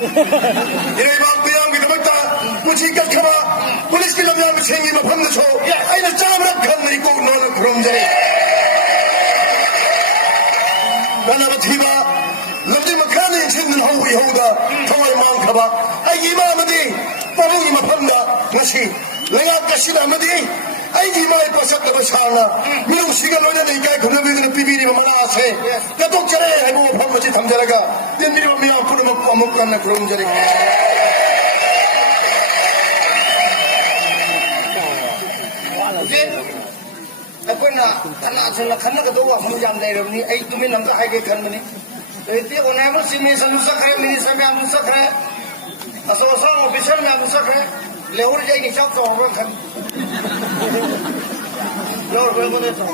이래방 대한민국부터 무지각하마 폴리스키 남자의 생기만 밤늦어 아이는 짜라브라 간나 있고 너는 그런 자리 나나바 티바 남들만 가는 인생은 허우리 허우다 통화의 마음 가봐 아이 이마하면디 빠봉이 마판다 다시 내가 까시다면디 아이 이마에 빠졌다고 사나 미용 시간 오냐니까 그놈들은 비비리만 하세 나 독자래 해보고 밤낮이 담자라가 내 미리만 미안 풀어먹고 아무것도 안 나 그런 자리 أكوينا أنا أصلا خلنا كتوه هم جام دايروني أي تومي نمتا هاي كي خلنا إتي أنا بس سيمي سلوسكره مني سامي أمسكره أسوأ أوفيسر में أمسكره लेवर जाए निशाब तो और खन लेवर बोल बोले तो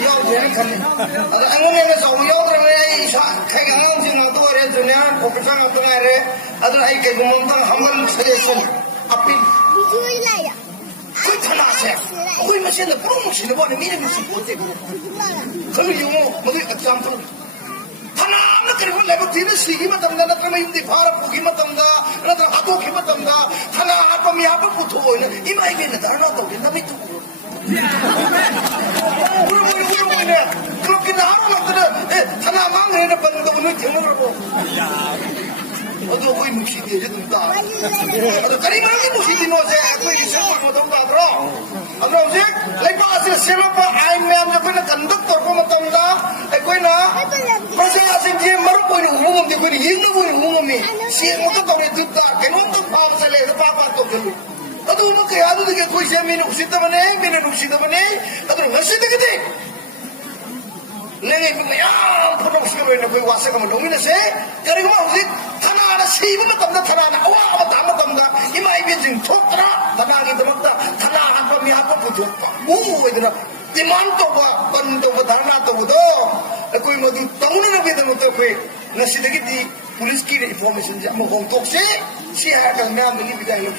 यार जेरी खन अगर अंगने में तो यार रहे इशा कहीं अंगन से ना तो अरे दुनिया ऑफिसर ना तो अरे अगर आई के गुमंता हमल सजेशन अपील कोई थाना से कोई मशीन है पुरो मशीन है वो नहीं मेरे मशीन बोलते कल यूं मुझे एग्जांपल थाना ना करे वो लेबर तीन सीगी में तमदा ना तो मैं इंदी फार पुगी में तमदा ना तो हाथों की में तमदा थाना आप में यहाँ पर पुथो है ना इमाई में ना धरना तो ये ना मैं तो वो ना क्लब की नाम लगता है थाना मांग रहे ना बंद उन्हें क्यों ना रखो अदो कोई मुसीबत है तुम ता अदो करीब की मुसीबत नो से कोई रिसर्च को तुम ता ब्रो अदो जे लाइक पास से सेलो पर आई में हम कोई ना कंडक्टर को मतम दा कोई ना प्रजा से जे मर कोई न हुम दे कोई हिंग न कोई हुम में से मत तो रे दुता के नो तो पाव से ले पापा तो के अदो म के याद दे कोई से में उसित बने में उसित बने अदो हसित के दे लेकिन यार फोटो स्क्रीन में कोई वासे का लोग ने से करेगा उसे थाना ना सीब में तब थाना ना अवा अवा दाम तब दा इमाई भी जिन छोकरा थाना की तब दा थाना हाथ में हाथ को जो वो इधर डिमांड तो वो बंद तो धरना तो वो कोई मधु तमुने ना भी तो कोई नसीब की दी पुलिस की इंफॉर्मेशन जब हम तो से है कल मैं आम नहीं बिताए लोग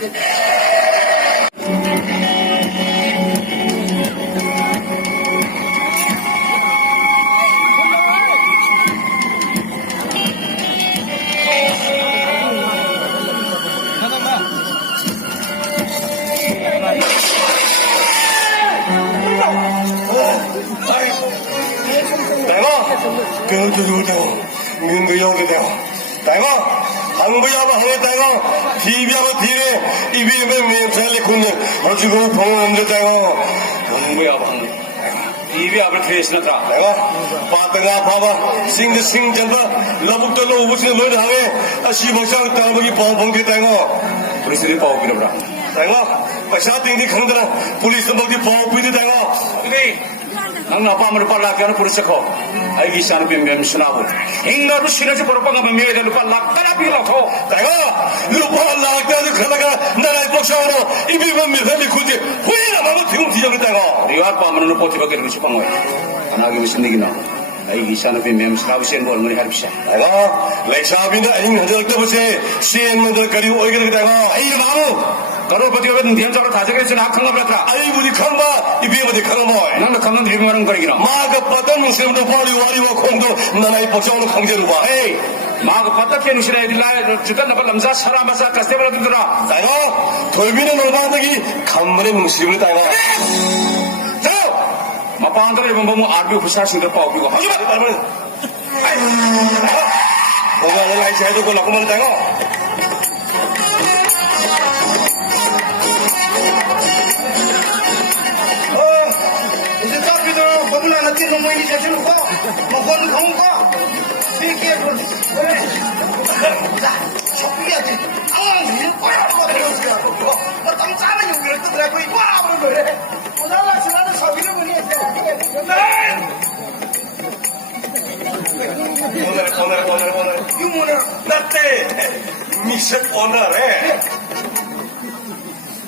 그들도 민구용도 되고 내가 한국야바 하겠다고 TV하고 뒤에 이비면 미역살리 굽는 어지고 봉원도 되고 한국야바 TV하고 트레이스나다 내가 빠뜨가 봐봐 싱드 싱전바 러북도 로부스는 뭘 하게 시보상 따먹이 봉봉게 되고 우리들이 빠오기는 거라 내가 पैसा तीन खंगदना पुलिस बगदी पाव पीदे देगा दे नंग अपा मन पर लाख पुलिस को आई की शान पे मेम सुनाबो हिंगा रु सिरज पर पगा में मेरे रुपा लाख कला भी लाखो देगा रुपा लाख दे खलगा नराय पक्षारो इबी में मेले खुजे हुई ना मानो थिउ थिजग देगा रिवार पा मन पोति बगे रुचि पंगो अनागे मिसंदिगी ना आई की शान पे मेम सुनाबो सेन बोल मरि हरबिसा देगा लेक्साबिना आई हजल तबसे सेन मंदर करी ओइगे देगा आई बाबू करोड़पति होगा ध्यान चारो था जगह से ना खंगा बता आई बुद्धि खंगा इबे बुद्धि खंगा नंग खंगा ध्यान मारन करेगी ना माँ का पता मुस्लिम तो पाली वाली वो खोंदो ननाई पक्षों ने खंगे रुपा है माँ का पता क्या नुशरा है दिला जुटा नपा लम्जा सारा मसा कस्ते वाला दूसरा ताइनो थोड़ी भी ना नोटा तकी खम्बरे मुस्लिम ने ताइनो चलो माँ पांडव ने बंबो आर्मी ऑफिसर सिंगर पाव भी को हाँ जी बात वो वाला लाइट है तो को लकमन ताइनो Pagula natin ng mga inisasyon ko, magulong ko. Be careful. Sabi natin, ang hirap ko rin siya. At ang sana yung ganito talaga ko, wow! Wala lang sila na sabi na muli. Onar. Yung onar. Dati, mission onar eh.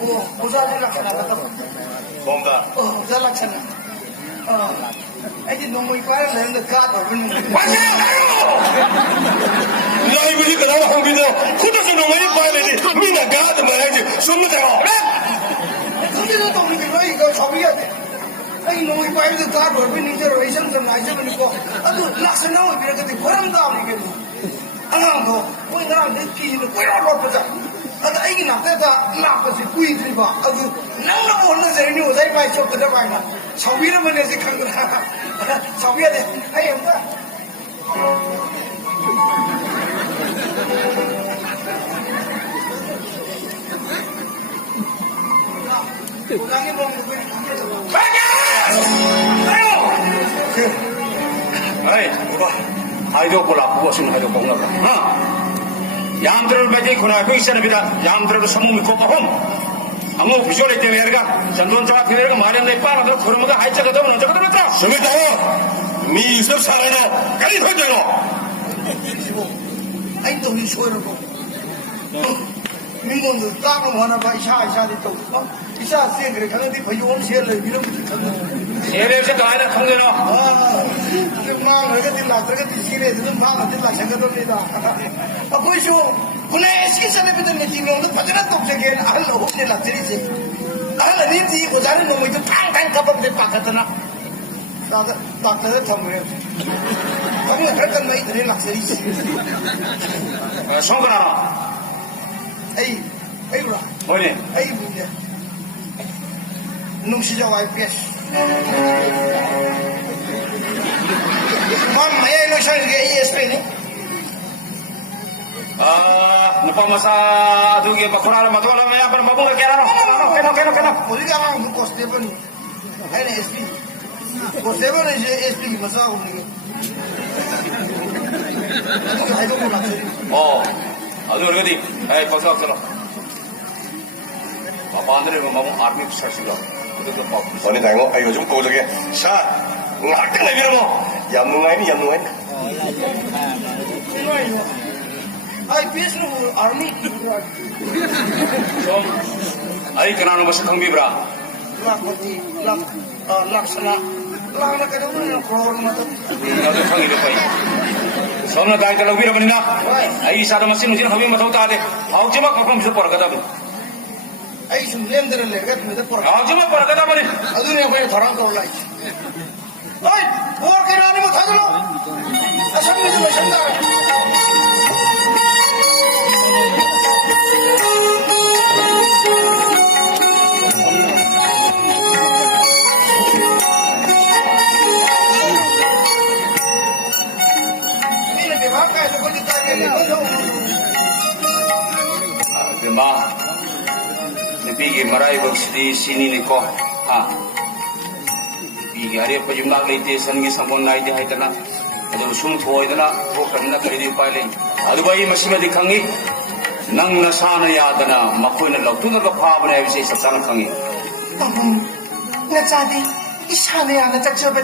Oh, usahan lang ka na. Bomba. Oh, usahan lang ka na. 애기 너무 이뻐요. 내가 가도 맞아요. 라이브니 그나마 홍비도 후드서 너무 이뻐야 되지. 민나 가도 말야지. 숨는다고. 근데도 또 우리 이거 접이야 돼. 애기 너무 이뻐요. 가도 민니 저러 이성선 나이저는 있고. 아주 락스 나오 이렇게 바람 다음에 이게. ꯑꯉꯥꯡꯗꯣ ꯃꯣꯏ ꯉꯔꯥꯡꯗꯩ ꯐꯤꯅ ꯀꯣꯏꯔꯥꯎ ꯂꯣꯠꯄꯗ ꯑꯗ ꯑꯩꯒꯤ ꯅꯥꯛꯇ ꯂꯥꯛꯄꯁꯤ ꯀꯨꯏꯗ꯭ꯔꯤꯕ ꯑꯗꯨ ꯅꯪꯅꯕꯨ ꯍꯣꯠꯅꯖꯔꯤꯅꯤ ꯑꯣꯖꯥ ꯏꯄꯥ ꯆꯣꯞꯀꯗꯕ ꯍꯥꯏꯅ ꯁꯥꯎꯕꯤꯔꯝꯕꯅꯦ ꯁꯤ ꯈꯪꯗꯅ ꯁꯥꯎꯕꯤꯔꯗꯤ ꯑꯩ ꯑꯃꯨꯛꯇ 오장이 먹는 거야. Ay, haydo ko la ko sun haydo ko ngaka. Ha. Yam tro be ko na ko isa na bida. Yam tro samu mi ko pa hom. Amo visual ite merga. Chandon cha phirega mare na pa na khurma ga hai cha ga na cha ga na. 수미다 미섭 살아나 까리 혼자로 아이 또 소리고. 민원도 따로 하나 봐 이샤디 또. 이샤 세 그래 강한테 거의 온 시를 이런 거 듣는. 세레세 가이나 khangena. 아, 정말 내가 딜라 들어가 뒤시래 듣는 마음 딜라 생각합니다. 아 보이쇼. 군에 시기선에 비든 미팅은 파드나 똑되게 알 없네라 드리지. 알 아니지 고자는 놈이 좀 팡팡 가범데 빠졌잖아. 나가 닥터를 탐으려. 그러면 그랬던 나이 들이 락서리지. 성근아. 에이구라. 뭐니? 에이 문제. 농시적 IPS. mamaya no siya nag-ESP ni? Nupa masa dugi bakurara matola maya para mabunga kaya kena. Uli ka mga bukoste ba ni? Ay na ESP. Koste ba na siya ESP masa ako ni? Ay ko mula siya. Adu orgadi. Ay pagsa. Papandre mo mabung army sarsiga. 어디 다이고 아 요즘 고저게 샤 낙등 내비로 뭐 얌뭉아이니 IPS no army. Som. Ay kanano ba sa kang bibra? Lakpati, laksana. Lang na ka daw na krohor mo to. Adu kang ilo pa. Som na dahil talaga bira manina. Ay isa na masin habi matau ta de. Aw jima ka kung bisa por kada ba. Ay sumlem dara legat me da por. Aw jima por kada ba ni. Adu ne ko tharang ko lai. Ay, por ke rani mo thadlo. Asam me jo sanda. Dima, nabigi marayog sini ni ko, ha? Nabigi, ari pa yung naglite san ngi samon na iti haitana, ado sum tuwa itana, program na karidi pailing. Ado ba yung masima di kangi, nang nasana yadana, makoy na lautu na kapahaba na yung sa sana kangi. Abang, natsadi, isana yan na taksaban.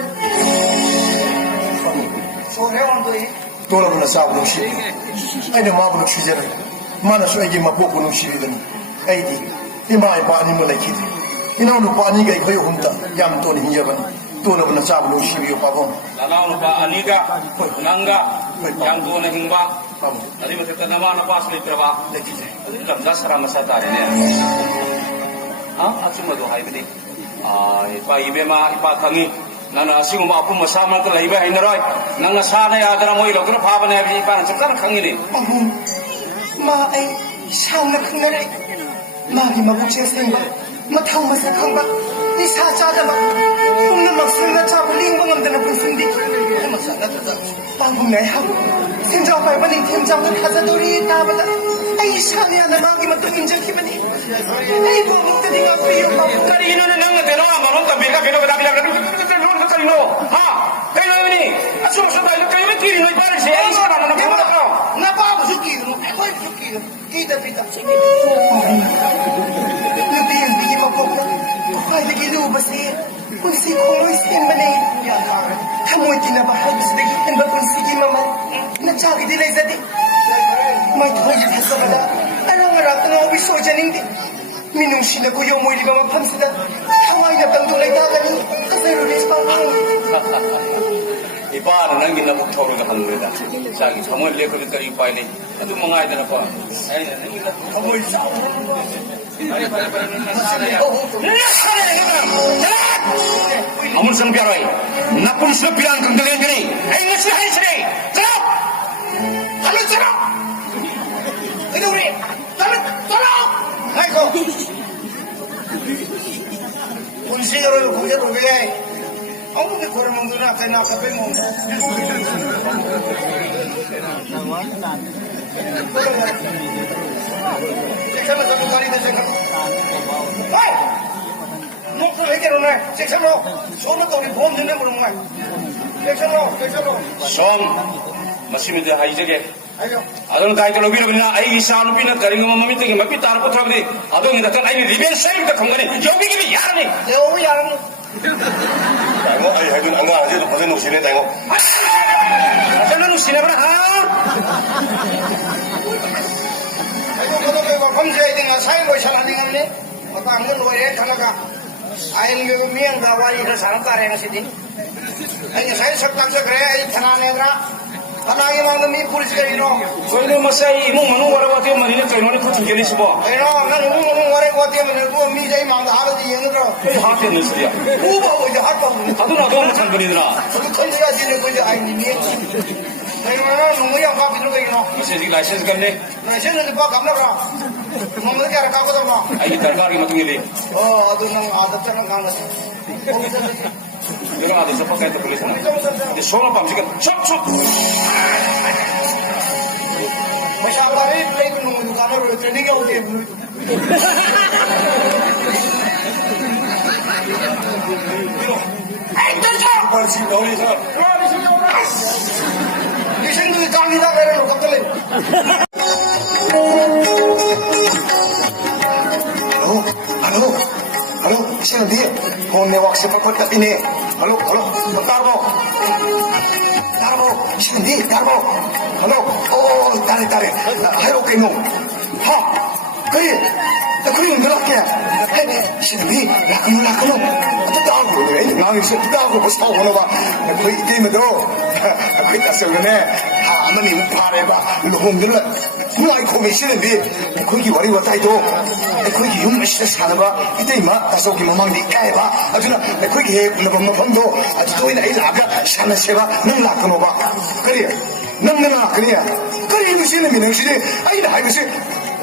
Sore on to eh. 돌아보나 싸우는 시비 아니 마부는 취재를 만나서 애기 막 보고는 시비더니 애기 이마에 빠니 몰래 기대 이나오는 빠니가 거의 혼자 얌돈이 hinjaban 돌아보나 싸우는 시비요 바보 Nanaw pa aniga, nangga, yang doon na hingba, adi matita naman na pas litra ba? Adi lamda sarama sa tayo niya. Ha? At sumado hay bidi. Ipa ibe ma ipa kangi. Nana asing umapong masama ka lahiba ay naroy. Nang nasana yata na mo ilo, kung napapa na yabi ipa, nagsakta na kangi ni. Abang, ma ay siyang nakangaray. Magi mabuksya sa iba, matang masakang ba, ni sasada ba, kung namagsang na chabaling bang ang danapang sindi. Namagsang na tada. Pangong na ihang, sinjaw pa iba ni timjang ng hazadori itabada, ay siyang yan na magi matungin dyan kibani. Ay bumong tadi nga piyo pa. Kanino na nang natino, marong tabi ka, pinagadabilang ka kanino. Ha? Kayo na yun eh. At sumusabay lang kayo, may kiri na iparang siya. Ay, isa na nang kumala ka. Napapasuki mo, ay suki mo. Kita. Sige. Lubiyan, bigyan mo po. Ay, nagilubas niya. Kung si Kolo iskin man eh. Kamoy kinabahal, gusto nagiging ba kung sige mama. Natsagi dilay sa di. May tuhay sa sabada. Arang-arang na ako iso dyan hindi. Minung sila ko yung muli ba magpamsada. Haway na bang tulay kakani. Kasi rulis pa ako. Iba na nang ginapagtoro na kanulida. Sagi, kamoy lekulit ka rin pa ini. At yung mga ito na po. Ay, kamoy sa ako. Amun sang biaroy, napun sa bilang kang dalian gani. Ay, ngasih hai sini. Sarap! 달렸잖아. 근데 우리 달렸잖아. 아이고. 본식으로 공개도 왜? 아무리 고를 먹느라 그냥 앞에 먹는. 색상을 잡고 다니는 생각. 아이! 목소 왜 이러네? 색상으로 손을 또 우리 보험 듣는 거는 뭐야? 색상으로. som masimide haijage 아이고. adon kai to lobi robina ai sanu pina karinga mami te mapi tar ko thabdi adon ida kan ai riben sai ta kamgani yobi gibi yarni 여우 양. 다이고 아이 하여튼 안가 아직도 버전 놓으시네 다이고 jana nu sinabra ha 아이고 그놈의 검사해야 되나 사인을 잘하는 거니? 어떤 건 왜 하나가 아이는 그 미행과 와이를 사람 따라해 것이니? 아니 사인 석당서 그래 이 편안해라. 하나의 마음이 뿌리지가 이노. soino masai imung manu warawati manine kainone ko tingeli sibo 이노 난 우는 거래 거 때문에 그 미자의 마음도 하루도 영으로. ha te nusriya 우바고 이제 할거 없는. adon adon kan banidra 그 컨지가 지는 거지 아이니 미행과. 이노는 농구야 밥 이런 거 이노. masai license ganne 나시는 밥 감나라. 농구를 깨라 까고도 마. ai darbar gi matungili 아도는 아답자는 간 거지. jona ade sapakai to police na de sono pamsiga chop chop 마샤바리 플레이트 농구 가나로 트레이닝 오게. 벌칙 너리서 이 생각이 강이다 그래로 갑자기. Halo, sino dia? Kung may waksa pa kota ini. Halo, Tarbo, sino dia? Tarbo. Halo, tare. Halo, kayo. Ha, kayo. Kayo yung galak ya. Sino dia? Lakano. Tatago. Nang isa tatago. Basta ako na ba? Kayo ikay mo do. Kayo tasal na ne. Ha, mani mo pare ba? Luhong nila. Mulai kome si는데 거기 와리 왔다이도 거기 용마시다 사나봐 이때 이마 다소기 마망디 까해봐 아주나 거기 해보는 법도 아주 또이나 이 나가 사나 세봐 능 나가노봐 그래 능능아 그래 무슨 미능시리 아이나 하이무시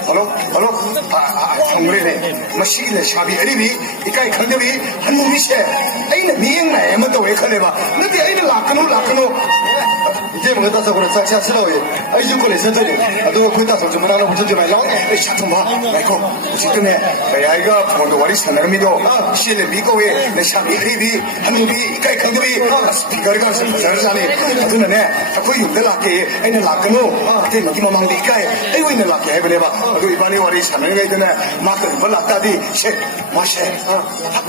Halo, 정글이네. 뭐 시기네 샤비 어리비 이까이 강대비 한 놈이 세. 아이는 미행나 애만 또 왜 커내봐. 너도 아이는 라크노. 이제 뭐 따서 그래 짝짝스러워요. 아이 좀 그래 선들이. 너 그거 따서 좀 하나 붙여 좀 해라. 샤좀 봐. 아이고 지금에 아이가 본도 와리 사나미도 시내 미국에 내 샤비 어리비 한 놈이 이까이 강대비 스피커가 잘하잖니. 너네 그 용들 락게 아이는 라크노. 그때 너기 마망디 이까이 아이고 있는 락게 해보내봐. 그 이번에 와리 사나미가 있더네 마크 벌락다디 마셰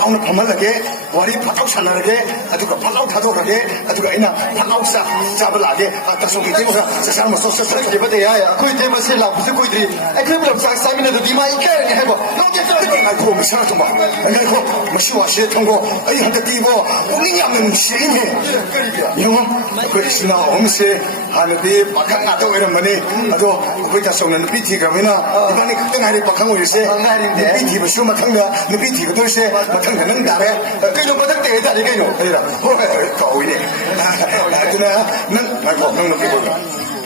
오늘 밤말라게 와리 파타우 사나게 아주가 파타우 타도가게 아주가 이나 파타우사 잡을라게 다소기 때문에 세상을 쏘쏘 이번에 야야 거기 때문에 셀라 무슨 거이들이 그러면 사이미네도 니마 이까이 해봐 너겠어 아이고 미사라 좀봐 아이고 뭐시와시 통고 아이 한테 띠고 우리이 없는 시인해 영어 그리스나 엄세 하는데 바깥 나도 이런 거니 아주 거기다 쏘는 비티가 왜나 이번에 그때 날이 박하고 있어 날인데 비티 무슨 막한가 너 비티 그 돌세 막한가 는 나래 그냥 바닥 때 다리 그냥 그래라 거위네 나구나 난 말고 넌 비고가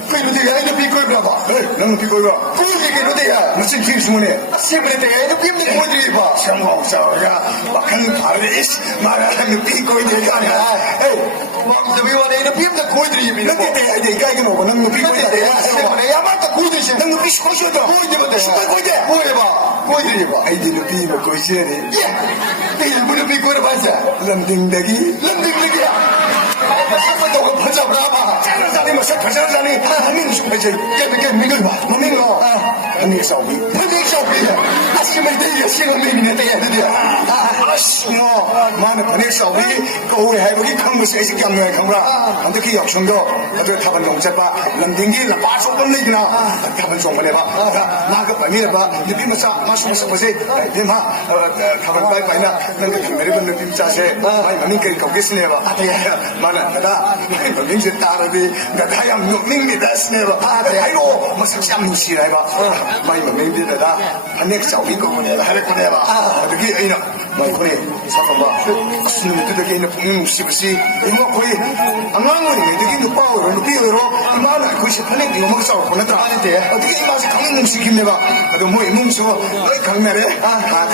그이로 내가 아이도 비고가 봐 넌 비고가 그이로 내가 무슨 기술문에 세븐에 내가 아이도 비면 뭐지 봐 상황 싸워야 막한 바르스 말하는 비고인데 아니야 에이 왕자비와 내가 비면 고이들이 비는 너 내가 아이도 이까이가 놓고 넌 비고인데 내가 맞다 고이들이 넌 비 시고셔도 고이들이 고이들이 봐 아이들이 비면 고이시네 예 내일부터 비고를 봤어 런딩덕이야 한번더 퍼져봐봐 짜르자니 뭐 셔퍼져자니 한명 싶어지 깨끗게 민걸 봐 뭐민거 한명 싸우기 아침을 들려 시간 민이네 때야 아씨 너 마는 번역 싸우기 거울에 해보기 강무스 애식 양명의 강무라 어떻게 역청도 어떻게 타번 농제봐 런딩기 라빠서 번리기나 타번 좀 해봐 나가 빨리해봐 느낌마사 마수마사 보세 대마 타번 빨리빨리나 너가 담배를 느낌 자세 많이 많이 거기스네봐 mana kada mungkin cerita lebih nggak ada yang mungkin tidak sebenarnya ada ayo masih siapa sih lah ba main mungkin tidak ada anek jauh itu punya hari punya ba jadi ini 그래, 잠깐만. 무슨 놈들에게 있는 분명 씹으시. 이거 거의 안강원이 되게 높아오로, 높이오로, 이만한 그것이 판에 이거 먹을 싸워 보냈다. 아닌데, 어떻게 이 맛이 강릉 음식입니까? 아도 뭐, 이 몸소, 너희 강매래?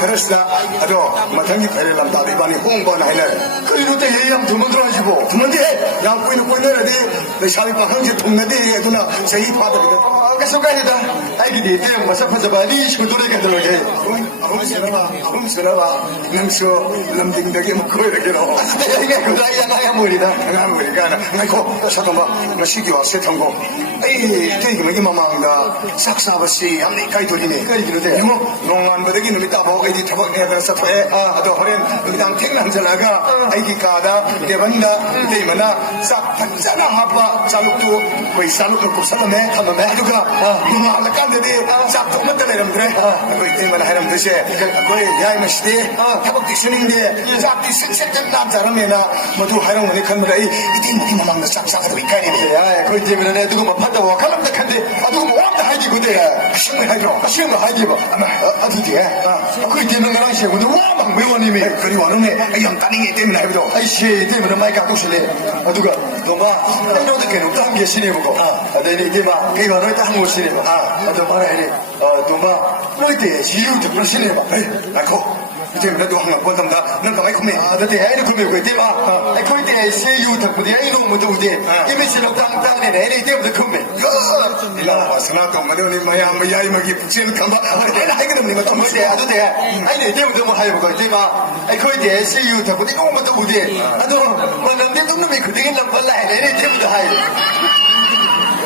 그랬어. 아도, 마탕이 배를 남다. 이반이 홍보나 해래. 그리고 또 얘기하면 두번 들어가지고. 두번째, 양꼬이는 꼬이내라디, 내 샤비 방황제 동네대 얘기구나. 제이 파들이다. 속아니다. 아이기디, 때 마사파자바, 니 시고 노래가 들어오게. 아범스러워. 능수, lâm 뭐, 그거 이렇게로. 이게 그 나이야, 나야 머리다. 나야 머리가. 아이고, 잠깐만. 나 시기와 세통고. 에이, 되게 뭐기 마망다. 삭사버시, 암니 가이돌이네. 그러기로 돼. 이모, 농안 버덕이 놈이 따보고, 이디 타박 내야 되서 토해. 아도 허렌, 여기당 택난절라가, 아이기 까다, 대반다, 대이마나, 싹 판자나 아빠, 자룩도, 거의 살룩도 곱살로매, 하면매. 아두가, 누나 알라깐데디, 싹 도망다네, 이러면 거의 대이마나 해라면 드시. 거의 야이마 시대, 타박디 신인데, 싹디 색색된 남자라면나, 모두 하이롱문이 큰무라, 이디 무기 마망다 싹싹하도 이까이네. 야, 거의 대이마나 내 누구 뭐 판다고, 칼람다 칸데, 누구 뭐 왔다 하기 고대. 시험을 하이로, 시험을 하이지 봐. 어디지? 거의 대이마나랑 시험, 오늘 와막 매원님이, 그리 와는네, 영따닝이 때문에 해보도. 아이씨, 때문에 많이 갖고 실래. 누가, 너마, 이러도 걔는 또 한 개 신해보고. 내니, 이마, 걔가 너희 또 한국 신해봐. 너 말아, 이래. 너마, 너희 때 지유 특별 신해봐. 아이고. 이제 그래도 항상 본담다. 넌 가만히 구매. 너때 애를 구매고 있대. 거기 때 세유 특별이 이놈 못도 우대. 이미지로 땅땅네. 애를 때부터 구매. 나 스나도 마려니 마야 마야 이마기 붙이는 간바. 내가 하이그 놈이 뭐 tom을 때 아도 돼. 아니 때부터 뭐 하이고 있대. 거기 때 세유 특별이 이놈 못도 우대. 아도 뭐 남대 놈이 그등에 남발라. 애를 때부터 하이.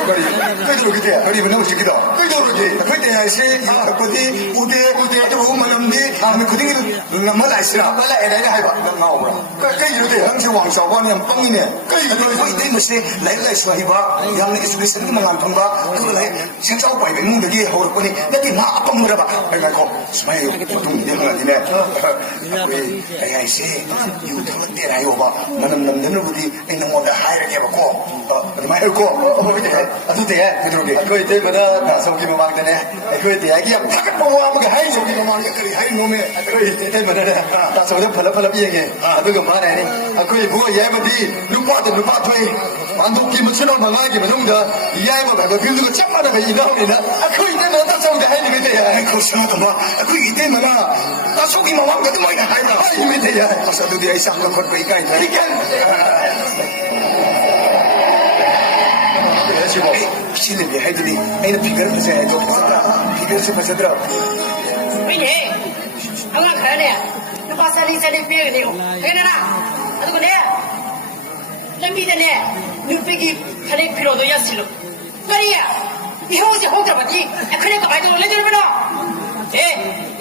그대로 그때 그리고 너무 좋기도 그대로 그때 야시 그때 우대 또 오만한데 아무 그등이 남말 아시라 말라 애래가 해봐 나오라 그 이러대 항상 왕사관이 빵이네 그 이거 이때 무슨 라이라이스 해봐 양내 스트레스는 망한 통과 그거는 생각 오빠 이거 문득이 하고 거니 내가 나 아빠 물어봐 그래가지고 스마일 보통 내가 되네 그 야시 이거 들을 때라요 봐 나는 남들은 우리 있는 거다 하이를 해봤고 말고 아도 돼. 그들에게. 그거 때마다 나서기만 막되네. 그거 때 애기야 팍 보고 하면 하이 저기만 막게 그리 하이 놈에. 그거 때마다 나서도 팔팔 비행해. 그거 말해. 그거 뭐가 예버디 누구한테 토이. 만독기 무슨을 방하기만弄的 예버 말고 빌드가 짝마다 이나오니나. 그거 때마다 나서도 하이는 게 돼. 그거 생각도 봐. 그거 때마다 나서기만 막게 뭐이나 하이나. 하이면 돼. 나서도 돼. 이상한 거 걸고 이까 있다. 실례 해드리 애는 비결을 보세요. 저 보셨다. 비결을 좀 보셨더라. 왜니? 아마 가야네. 누가 살이 빼내고. 그러나 아주 그래. 남비드네. 눈빛이 가nek 필요도 야실로. 말이야. 이 형제 홍들어봤지. 그러니까 말도 올려주면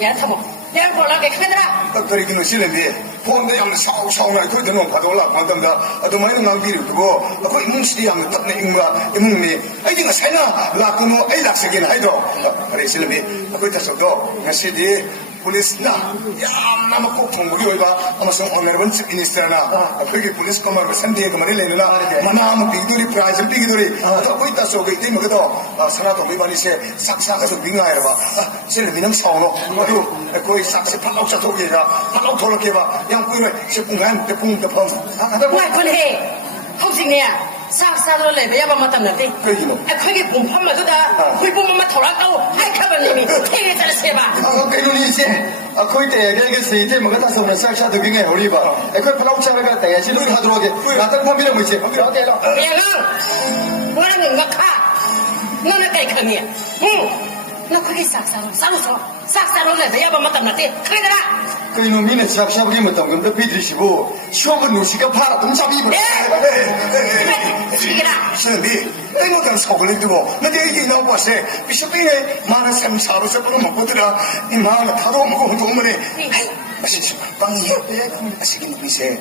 야 타모. 내가 볼라게 크더라. 그러기는 싫은데 본데 양을 샤오샤오나 그 되면 받아올라 받던다. 아도 많이 낭비를 두고 그 이문시리 양을 딱 내인가 이문이 아이디가 살나 라꾸노 아이 락세기는 하이도. 그래 싫은데 그 다서도 나시디 폴리스나 야마 꼭 정보기 오이가 아마성 오늘은 미니스터나 그게 폴리스 커머로 산디에 그 말이 내느나 마나무 빅돌이 프라이즈 빅돌이 또 거기 따서 그 이때 뭐도 사나도 미반이세 삭삭해서 빙하여 봐 실은 미능 사오노 모두 거의 삭삭 팔락자 도기가 팔락 돌게 봐 양꾸이를 10분간 대풍 덮어 와 권해 혹시냐 싹싹으로 내배야 봐만 땀나대 그게 봄판마도다 불봄만 돌아가고 하이카바님이 되게 잘했어 봐 그러니 이제 거기 때 얘기했어 이때 뭐가 다서 오늘 싹싹도 빙하에 우리 봐 그 팔락자가 때 실을 하도록 해 나딴 탐비는 뭐지 어때 너 야가 뭐라는 건가 너는 까이카미야 너 그게 싹싹으로 싹싹으로 내배야 봐만 땀나대 그래더라 그 이놈이네 샵샵하게 못한 건데 비드시고 시험은 노시가 팔았던 잡이고 시는데 땡어단 속을 두고 내 얘기 나와봤어 비숍이네 마나 샘사로 세포로 먹고더라 이 마나 타도 먹고 돈문에 아시지 빵이 아시긴 놈이세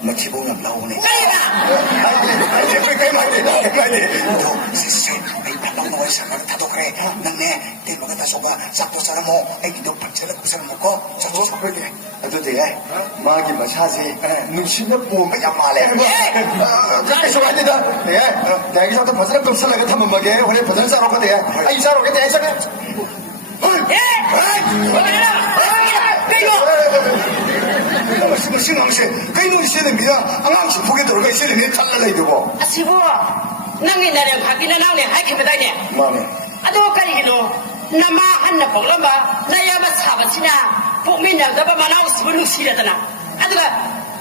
나 기본은 나오네 아이 그래 너 세세 아이 밥방 먹어야 상관 타도 그래 난내 때문에 다 속아 싹도 사람모 애기도 박차를 구슬 먹고 저도 사버리게 어도 돼 마기 마사지 눈신을 보면 야말해 그래서 안 된다 내가 여기서부터 버스를 kop살라게 타면 먹게 우리 버스를 싸러 가대 이 싸러 가대 이 싸러 신앙시 그이놈 시대입니다. 앙앙시 보게 들어가 시대에 탈라가 되고. 아시고 낭이 나랑 바뀌는 나오네 하이케베다네. 마네. 아도 까리기노 나마 한나 복람바 나야마 사바시나 복민나 다바 마나우 스불루 시라다나. 아도가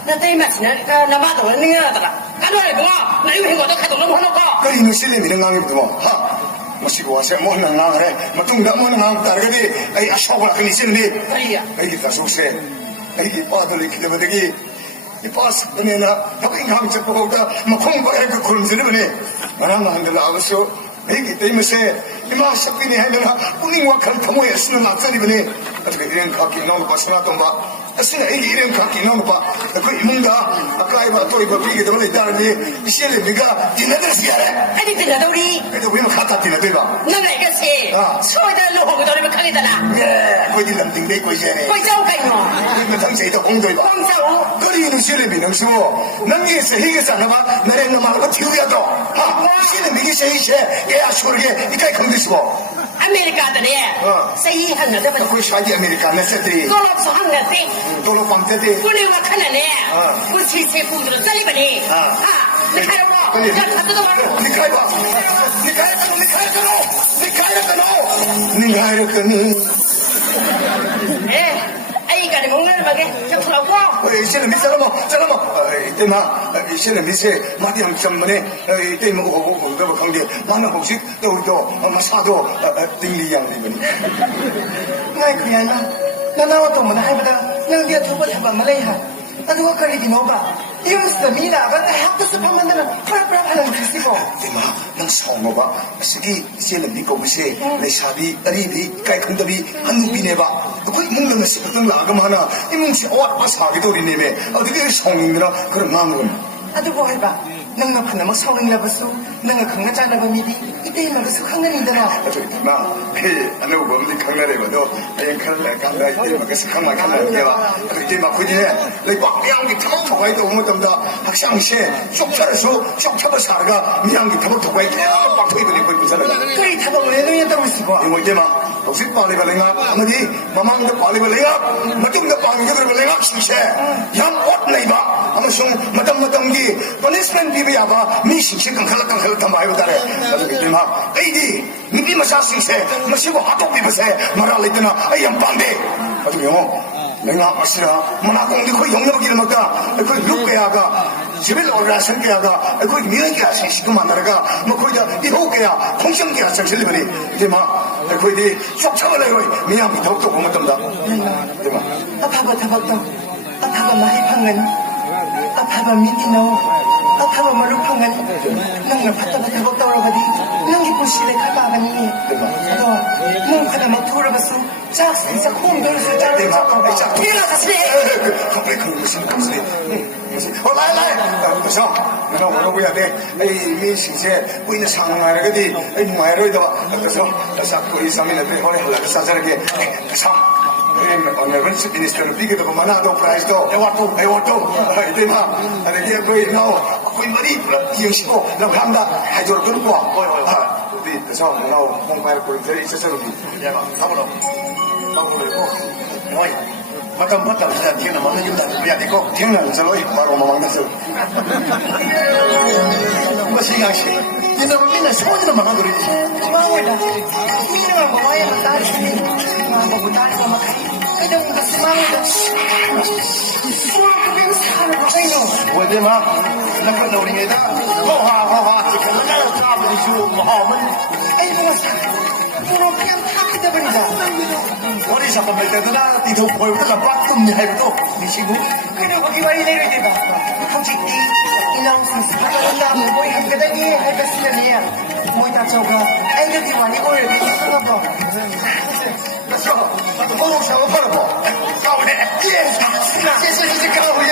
나 때마치나 나마도 능하다라. 까노래 고마 나 이거 해고도 가도 너무 하노고. 그이놈 시대입니다. 앙이 되고. 하. 마시고 와서 뭐는 앙하래. 마뚱다 뭐는 앙 따르거디. 아이 아쇼고라 그니 시대니. 아이야. 아이 다 속세. 아이 빠들이 기대버되기. 이 버스 때문에나 답인 감정 보고다 뭐 공부해 그 그런 소리네. 말하면 안 들어 아버서 애기 때문에 이마 삭비니 하면은 꾸닝과 칼통에 쓰는 막걸리네. 어떻게 이런 각기 나오는 거 쓰나던 봐. 쓰나 애기 이런 각기 나오는 봐. 그 이문가 아까 이봐 또 이봐 비게 되면 있다는데 이 시에 네가 디나들 시야래. 아니 디나도 우리. 그래도 우리는 갖다 디나 되봐. 너가 이것이 소이다 놓고 돌리면 강이다나. 예, 거기 남딩 내고 이제네. 거기 자고 가이노. 그 당시에도 공도이봐. 공자오. 거리는 시름이 능수 남기에서 희게서 나마 나래 놈하고 튀우야도 시는 미기세 이세 깨야 쇼르게 이까이 강드시고 아메리카드네. 세이 한가데 봐. 그 샤디 아메리카 네세트리 돌업소 한가데. 돌로 빵테디 군에와 카나네. 그 시세 군들은 쌀리바니. 니카이로. 야 카드도 말고. 니카이바 니카이르까노 에. 아이가리 몽을 막에 접수하고. 이제는 미사라모 이때마 이제는 미세 마디암 전문에 이때 먹고 그거 관계 많은 공식 또 우리도 마사도 딩리양리거니 나이 그야나 나 나와 또 뭐나 해보다 난 비야 두번 해봐 말이야 나도 거리기 넣어봐 이러면서 미나가 학교에서 밥 만나면 프라프라 하는 짓이고 이마 난 성어봐 쓰기 이제는 믿고 보세 내 샤비 아리비 까이콘더비 한누비네봐 거의 먹는 것이 어떤 나금 하나 이문시 어와 사기도 우리님의 어떻게 성인이나 그런 마음은 아도 뭐 해봐 nâng phần là một sau lưng là vật su nâng ở khẳng ngã trang là vật mì đi ít đây mà cái su khẳng ngã nhìn đó 저기 나 anh đâu có gì khẳng ngã đây mà đâu anh khẳng ngã khẳng ngã 이때 mà cái su khẳng ngã khẳng ngã kia mà 이때 mà 그지 내 꽉양기 타고 가야 돼 오면 좀더 학상시에 쪽 잡아 살아가 미양기 타고 가야 돼 꽉 터이고 있고 있잖아 그이 타고 내는 했다고 있고 이거 이때 막 혹시 빨리 발랭아 아무리 마망도 빨리 발랭아 맞중도 빨리 발랭아 시세 양옷 내봐 아무슨 마담기 punishment 비비야바 미싱시 깡칼 다 마요 다래 아주 그때 막 에이디 니비 마사싱세 마시고 아토 비버세 말할래더나 아이양 반대 아주 영어 내가 아시라 만화공도 거의 영역을 먹다 그 육개야가 집에 올라 생겨야가 그 미래기야 생시도 만나다가 뭐 거기다 이호개야 통성기야 생실리버니 이제 막 거기 쭉 잡아내고 미양이 더욱더 고맙답니다 이제 막 아파가 많이 판건 아파가 미디노 아파가 말로 판건 너는 바다가 대박 떠오르거든 너기 부시래 가봐가니 너 하나 막 돌아봤어 진짜 콩 돌수 짜는 거 자, 태어나서 갑자기 그런 것이 감수해 라이 그래서 내가 뭐라고 해야 돼 이 신세 우리는 상황하려거든 뭐하려다 그래서 자꾸 이 사람이 허리 하려고 사자르게 그래서 오늘은 미니스터는 비교도 많아도 프라이스도 에워도 이때 막 이게 거의 거의 머리 기억시고 나 한다 해줘도 그렇고 우리 그래서 나 공부할 걸 있어서 내가 가보러 어이 마땅 진짜 tiếng là món chúng ta bây giờ có tiếng là sao lỗi 바로 망망다서 뭐 신경씨 이놈 맨날 소리는 많아 그러지 뭐하고다 미는 뭐 와야 다시 뭐 못하는 거 막. 그냥 뭔가 스마일다. 그냥 사는 거 아니요. 뭐지 마? 나쁜 노랭이다. 허하. 지금 내가 잡으니 주고 뭐하면. 아이고 그럼 그냥 다 그대버리자. 머리 잡아볼 때도나 니도 보여보다가 빡tum니 해도 미치고. 그리고 거기 와 이래야 돼 봐. 솔직히 이나우스 스파가 뭐이 한가닥이 해봤으면이야. 뭐이 다 저거 애들이 많이 오래 되겠어 봐. 그래서 호동 샤워 팔아봐. 가오네. 예. 이제 가오네.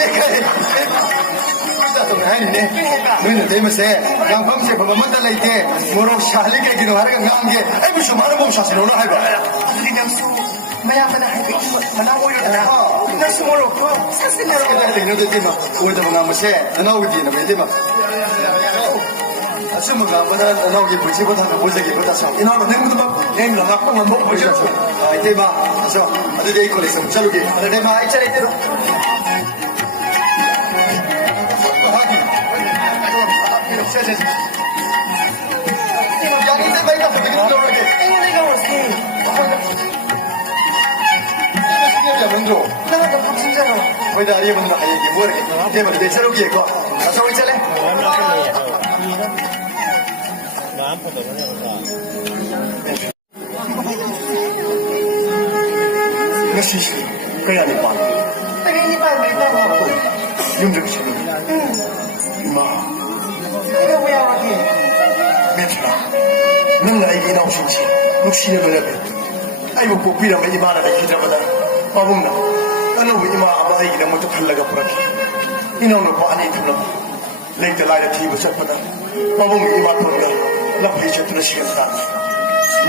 너희는 되면서 양방세 법만 달라이 때 뭐로 샤리게 기도 하라가 나한게 아이고 좀 하는 몸 샤스로 오나 해봐. 그냥 수 마야마나 해도 하나 오이러다. 나 수모로 그 사스내로 해야 되는데 되나 오이다 나무세 나오기 되나 왜 되나. 아침마다 보다 나오기 보지보다는 보자기보다 참 이나로 내무도 막 내가 막 먹고 보자. 이때 막 그래서 아주 데이콜에서 저기 내가 있잖아 이때로 양이 내 마이가 보내기 들어오게. 내가 오세요. 야 먼저 나가 복sin잖아. 거기다 아리에 ಬಂದ 하얘기 뭐래? 대박 내 차로기에 거. 가서 있잖아. Nasi kaya ni pa. Tapi ini Pak, mereka mau. Yung jeng sini. Ma, Mereka mau yang lagi. metra. Nang na ay inaw sinsi. Nuksi na malabi. Ay mo po pila may imana na kita ba na. Pabong na. Ano mo ima ama ay ina mo to talaga puraki. Inaw na pa ani ito na. Leng talay na tibo sa pata. Pabong ima to nga. Lapay siya to na siya na.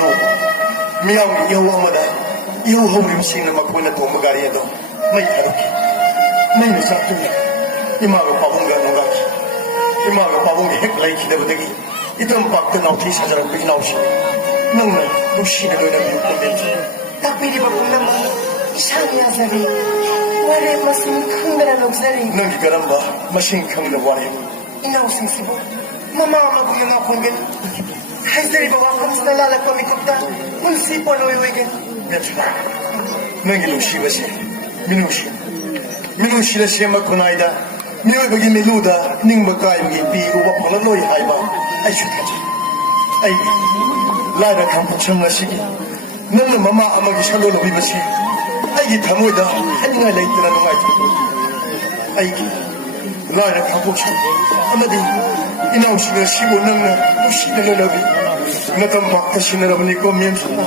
No. Miyaw iyaw ang mada. Iyaw hong sing na magpuna to magariya do. May karoki. May nasakto niya. Ima ko pabong ga nung gaki. Ima ko pabong hek lay kita ba dagi. Itong pagtanaw ti sa jarang bignaw siya. Nang na, nusi na doon ang yung kumbenti. Tapi di bawah nama Isanya Zari. Wale masih kangdara nok Zari. Nang gigaram ba, masing kang na wari. Inaw sing sibo. Mama ko yung akonggen. Hay Zari bawa ko sa lalak pamikupta. Unsi po loywigen. Metra. Nang ilusi ba siya? Minusi. Minusi na siya magkunayda. Miyoy bagi meluda, ning magkay mga ipi uwak mga loy hayba. Ay syukaji. Ay, lada kang pagsang na sige. Nang na mama amag isalo na bibasi. Ay, gitamoy da, ay nga lay tina nung ay. Ay, lada kang pagsang. Ano di, inaw siya sigo nang na usi na lalabi. Natambak na sinaraman ni ko miyemsa na.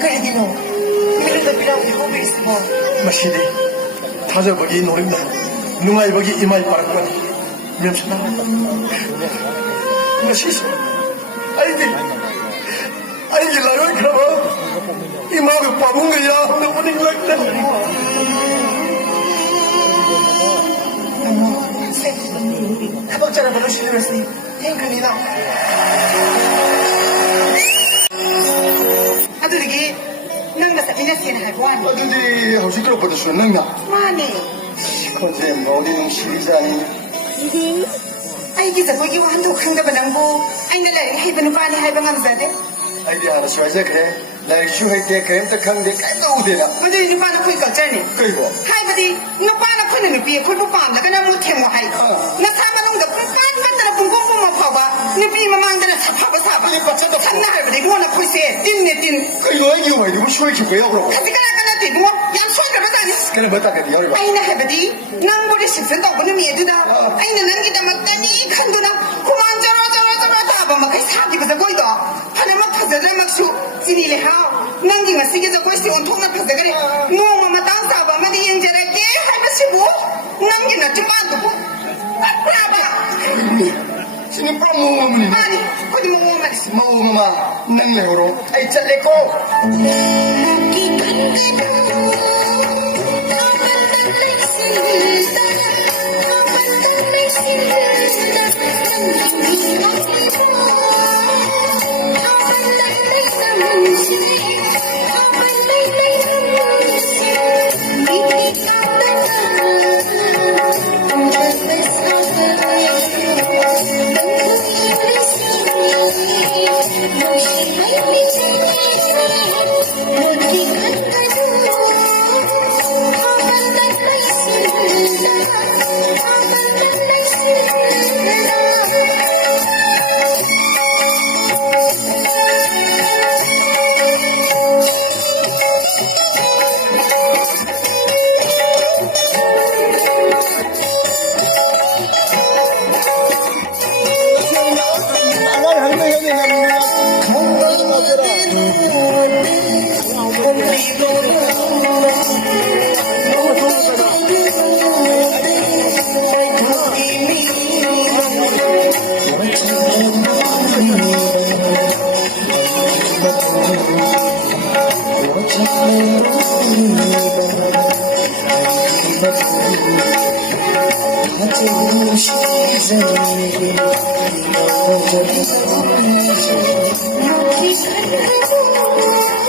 Kaya di mo. Mereka bilang ihobis mo. Masidi, taja bagi norim na. Nungay bagi imay parakwan. Miyemsa na. Masisi, ay di layoy ka ba? Imag pabong gaya na uning lagdan. Kapag cara baru serius nih, yang kanina. Aduh lagi, nang nasa inasin haiwan. 어딘지 허시끄럽 버렸어 능나. Mane, 컨셉 어디는 시리자니. ay kita ko yung hando kang gabanang bo. Ay nalari, hay banupani, hay bangamzade. 아이디어 하나 수화자 그래. 나 슈할 때 그램 딱 한데 깔까 오대나. Madu yung paano ko ikaw dyan eh. 그리고 Hay ba di, nga paano ko na nubi, kung pupam, laga na muti mo hay. Nasama nung da, kung paano ba na kung pumapaw ba, nubi mamang da na sapa. Hindi pa siya to. San na hay ba di, kung na po siya, din ni din. 그리고 애기 왜 이거 슈할 기고요 그러고. Kasi ka na din mo, yan suwan ka ba dyan eh. 그래 뭐 딱게 열이 봐. Ay na hay ba di, nang mo di siksan daw ko na miya doon ay na nang kita magtani, kando na, kumaan jara, taba makay sabi ko sa ko ito. Hana magpazada magsu, sinili hao. Nang nga sige sa ko si untong na pazagari. Nung matang saba, madiyang jara, hay ba sibo? Nang gina, tumado ko. Brava! 신입으로 모으면 Mani, pwede mo umalis. 모으면 능력으로 아이 잘래고. Thank you.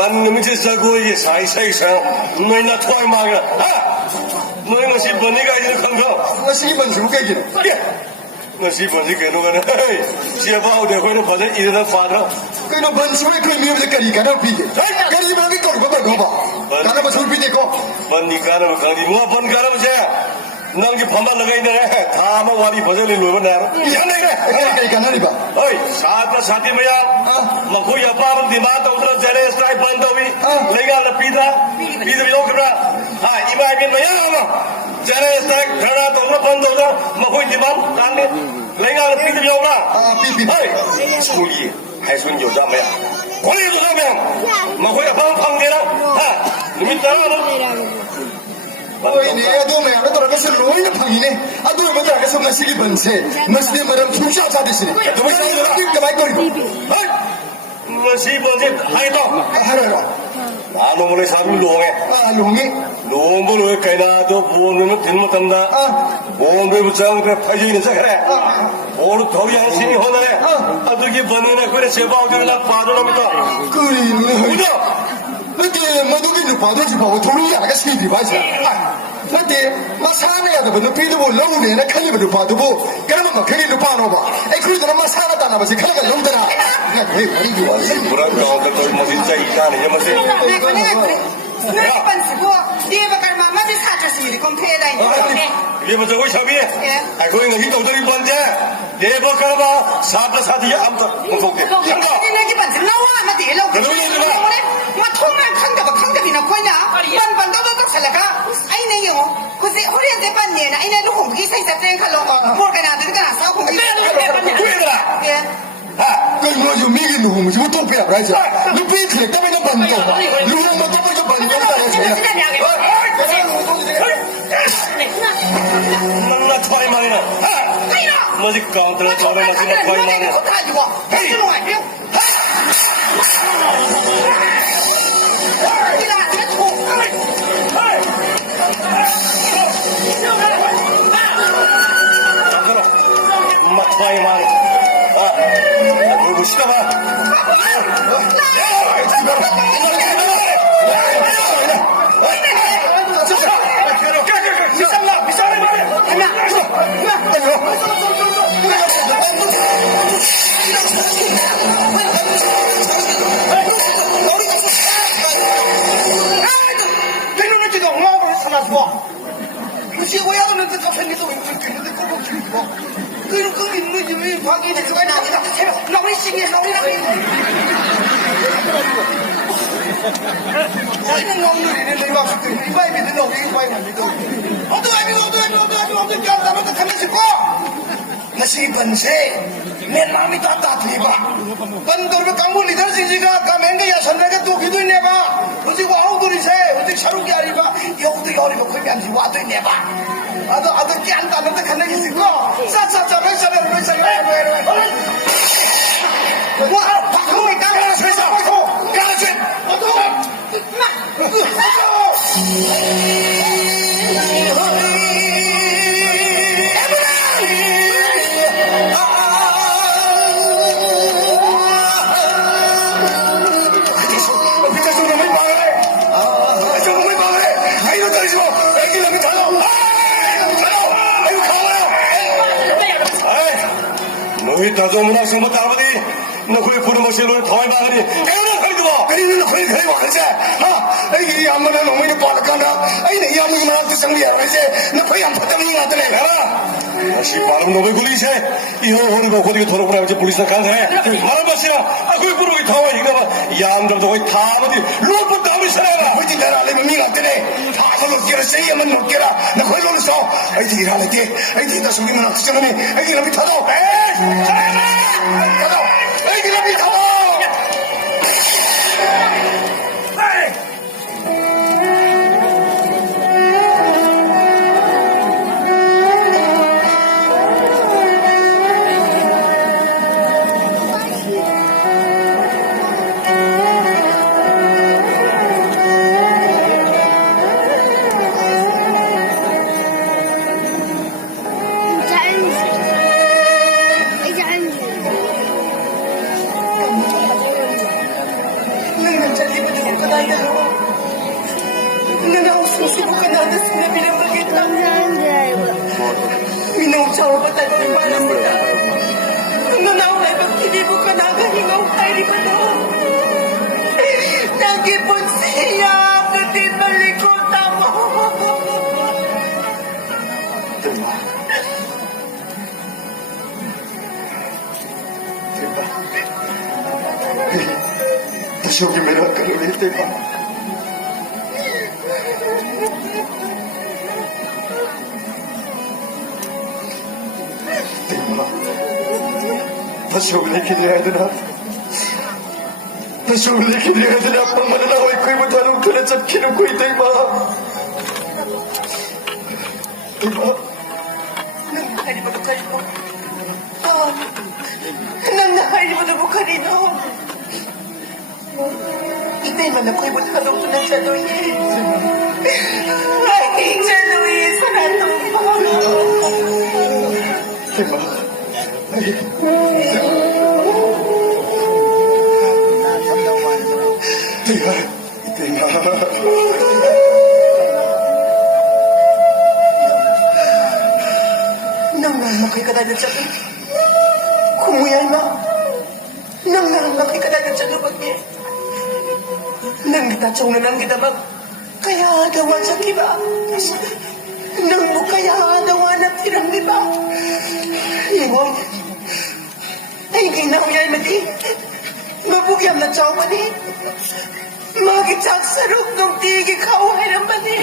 반놈이 싸고 이게 사이사이상 너희 나 토할 망이야 너희 것이 번이가 이런 강도 것이 번지 우개기는 것이 번이 개노가는 지어봐오 대고는 번을 일어나 봐라 그는 번지에 그 미움을 까리가나 비게 까리만이 거르고 봐봐 가나마 솔비되고 번니 가나마 강디 뭐번 가나마 제 낭지 반만 나가 있네 다만 와리 버전을 놓으면 나로 이상하게 가나리 봐 어이 사다 사디 뭐야 마고 야빠는 디마도 그런 자리에 스타일 반도비 내가 라피다 비드 요그라 이마이빈 뭐야 자리에 스타일 가나도 그런 반도가 마고 디만 단데 내가 라피드 요그라 삐삐 어이 스쿨이 해순 여자 뭐야 권리 조사면 마고 야빠 방대라 니미 따라가는 어이 네 도매 안 돌아가서 로이는 방이네 아도 뭐 돌아가서 마시기 번세 마시는 말은 풍샤 자듯이네 너무 싸우더라 그만 거리고 마시 번세 하이도 하라라 나놈의 사람을 노홍해 롱이 노홍을 왜 가이나도 보험을 딜 못한다 보험을 붙잡은 그래 파이어있는 자 그래 오늘 더 양심이 허나네 아들기 번이네 그래 제바오들을 나 봐줘놓습니다 그리 근데 뭐누구는 봐도지 뭐 돈이 아가씨 비바지 근데 막 사내야도 뭐 높이도 뭐 너무네 칼리버도 봐도 뭐 그러면 뭐 괜히 높아놓아 봐 그래도 막 사나다 나머지 칼리가 넘더라 에이 머리 좋아 뭐란 가운데 또 뭐 진짜 이상하네 여보세요 나 번지고 네 bakal mama di 사줬으면 컴페다 이제 이거 저거 샤비 아이고 이거 히도들이 번째 네 bakal 봐 사다 사디 아무도 못속대 장가 내게 번지 나와 아마 대로 뭐 통을 칸다고 칸다비나 코이나 반반 더더 살라가 아이네 요 그새 허리한테 반네나 아이네 로 공기 사이사 땡 칼로 뭐가나 들가나 싸고 공기 그래라 그 뭐지 미기 누구 뭐지 또 빼야 그러지 눈빛이 그래 때문에 반도 누구랑 뭐 떠버려 반도 나 토이만이나 뭐지 가운데로 저를 마시는 토이만이나 토이만이 누구 시다봐 Nasi banse, menami tata tiba. Bandar berkamu lidah singsiga, kamenga ya sana ke tu gitu ini ba. Uji wahau tu ni saya, uji sarung ya riba, ya uji ya riba kau yang jiwa tu ini ba. Ada kian tanah tu kena kisi ko. Sat sampai sana rumah saya. Wah, pakai mereka kena saya pakai. Kena saya. 다정문 학생 못하버리 너희 부르머시 롤 더해 막으니 깨어나 걸리고 그리는 거기 그리고 그러지 이 아무나 너무이 빠르까나 이 아무나 뜻상이야 그러지 너 거기 안 받다는 거 같더래 야라 다시 바람 놈의 구리세 이호 호리고 고디게 돌아보라 이제 불리스나 간사해 바람 마시라 거기 부르기 더해 이거봐 양들도 거기 다 어디 롤부 담을 사라라 어디 내가 알면 미 같더래 다 놓게라 세야만 놓게라 너 거기 놀았어 아이디 일하는데 아이디 다 속이면 어쩌면 아이디 남이 타도 에이 타도 아이디 남이 타도 다시 오기 메라 그러니 대마 다시 오기 기대해야 되나 다시 오기 기대해야 되나 빵만은 나와 있고 못하는 그래 잡히는 거이 대마 Nangyayari mo ka rin, oh. Hindi man ako'y magkalong ng Tia Luis. Ay, Tia Luis, ano po? 대마 Nang makay ka dahil sa kumuyan mo. Nang makay ka dahil sa lubag niya. Nang gitachong na nang gitabag. Kaya dawan sa kiba. Nang mo kaya dawan at tirang diba. Ingoy. Ay ginawiyay mati. Mabugyam na chow mani. Magitak sarok nung tigi kaway ng mani.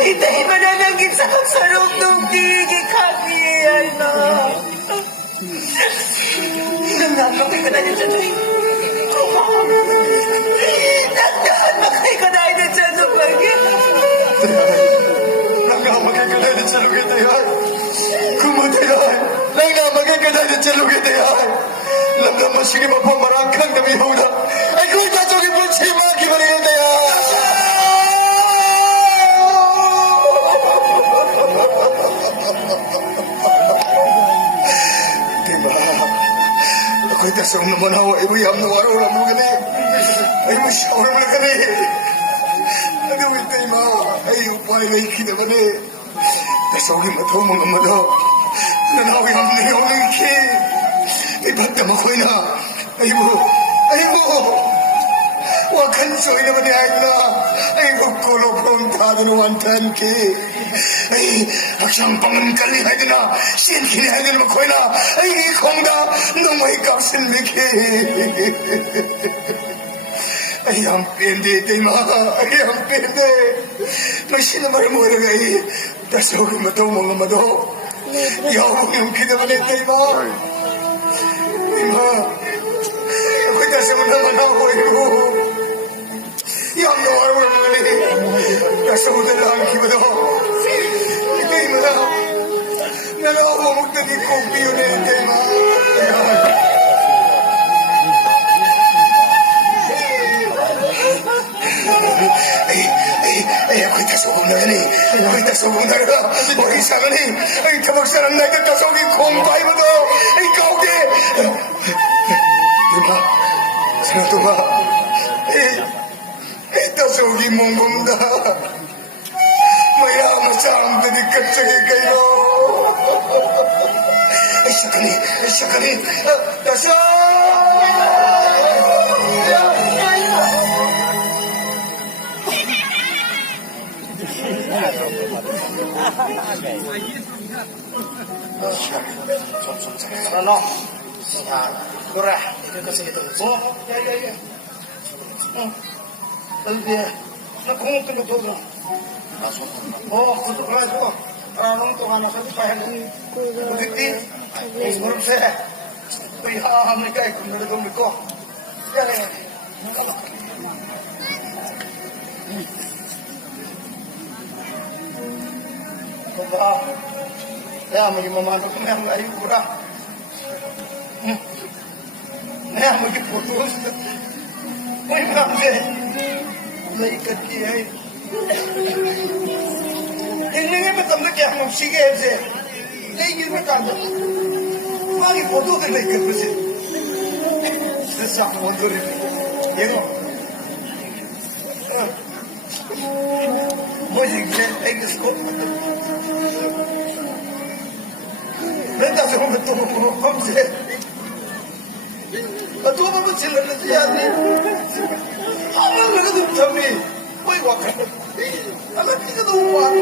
Itay mananangin sa sarok nung tigi kapiyan na. Nangangapay ka na niya sa tuwing. Nagdaan ka na niya sa tuwing. nangangapay ka na niya sa lugi tayo kumutayan nangangapay ka na niya sa lugi tayo lamnaman sige mapamarangkang na mihuda ay kung itatogin mo siya mga kibalinin tayo diba ako'y tasong naman hawa ibuyam na waraw-waraw mo gani ay masyawar mo na gani agawin tayo ma ay upay na ikinaman eh tasawin mo ito mga mado nanawin ang niyo ng iki iba't naman ko'y na ay mo wakan so'y naman ni ay na ay magkulog kong tado ng wantan ki ay aksang pangangkali ay na sin kini ay na ko'y na ay ikong na nung may kapsin miki ay ang pindi tayo ay ang pindi may sinamar mo rin ay tasawin mo ito mga mado yawang yung kinamanit tayo ma ako'y tasawin naman ako iyo yang nawar mo naman ni tasawin na lang kibado itay mo na nalawang magdagig kong piyo na yun tayo ma ay ako'y tasawin na yan ako'y tasawin na rin huwag isa ka ni ay kabagsaran na ito tasawin kong bahay mo to ay ikaw di diba sinato ba ay tasawin mong bunda mayaman sa ang danikat sa kayo ay sa kani sekali. Dasar. Rono, kurang itu kesegitu. Oh, ya. Lalu dia, nak kungkung tunggu. Oh, untuk apa? Rono tuh anak itu pengen bukti. Sebelum saya, ya mereka ikut mereka. Ya. Bapak, ya mau memandu kemana lagi kurang? Ya mau putus, mau ngambil, lagi kerja. Ini betul betul yang mesti kerja. Ini betul. Mari foto kan lagi kerja. Sesak mundur ini, ya. Mojiknya, ekskop. Mereka semua betul komse. Betul apa betul nanti jadi. Amal mereka tu kami, koi wakar. Amal kita tu buat.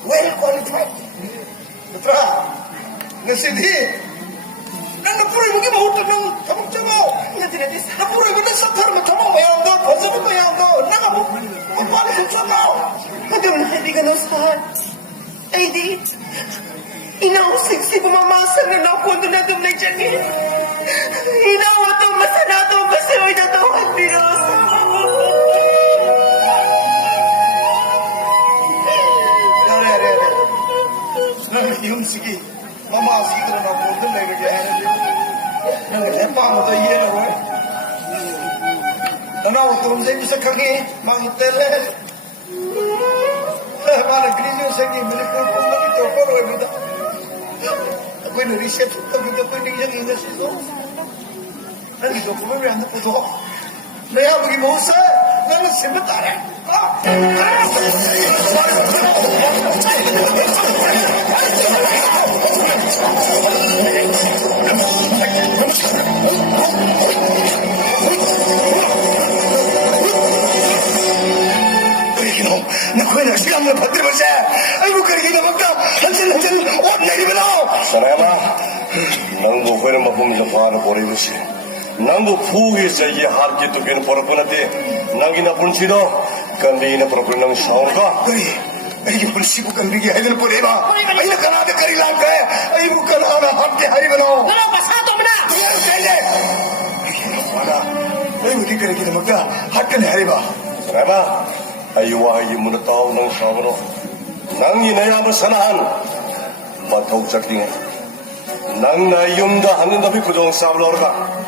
Well qualified. Betul. Ngasih Nang napuri mo gi mahut nang tamang chamo. Napuri mo sa kar mo tamang mayang do, pasa mo mayang do. Nang abo. Ang pala sa chamo. Madam na hindi ka nasahan. Ay di. Inausig si pumamasa na nakundo na tumlay dyan eh. Inawato masanato masiyoy na to ang binos. Re nang yumsigi mama sikra na bodal lege jare nang hepa mo to ye ro na utum je bisa khangi mang tele mana grino sangi mele ko ko to ko ro bida ko ni reset to bida ko ni yang inga siso nang to ko me anda puto na ya bagi mo sa nang simetare نكون أشياء من بدر بس أي بكرة كده بقى هنزل أودني بلا 사람아, 낭보 회는 마품 좀 봐라 버리듯이. 낭보 푸기에서 이 할게 또 괜히 버럭버럭대. 낭이나 분치도 간비나 버럭버럭 사오니까. 그래 이게 불시고 간비기 해들 버려봐 아이나 가나데 가리랑게 아이 부kan 하나 함께 하리면어 너랑 사도 없나? 그냥 되네 이게 뭐라 아이 우리 그래 기도 먹다 학교에 하리봐 사람아, 아이와 이 문을 따오는 사업으로 낭이 내 한번 사나한 마토 작딩에 낭 나이 용다 하는 답이 부정 싸움을 하러가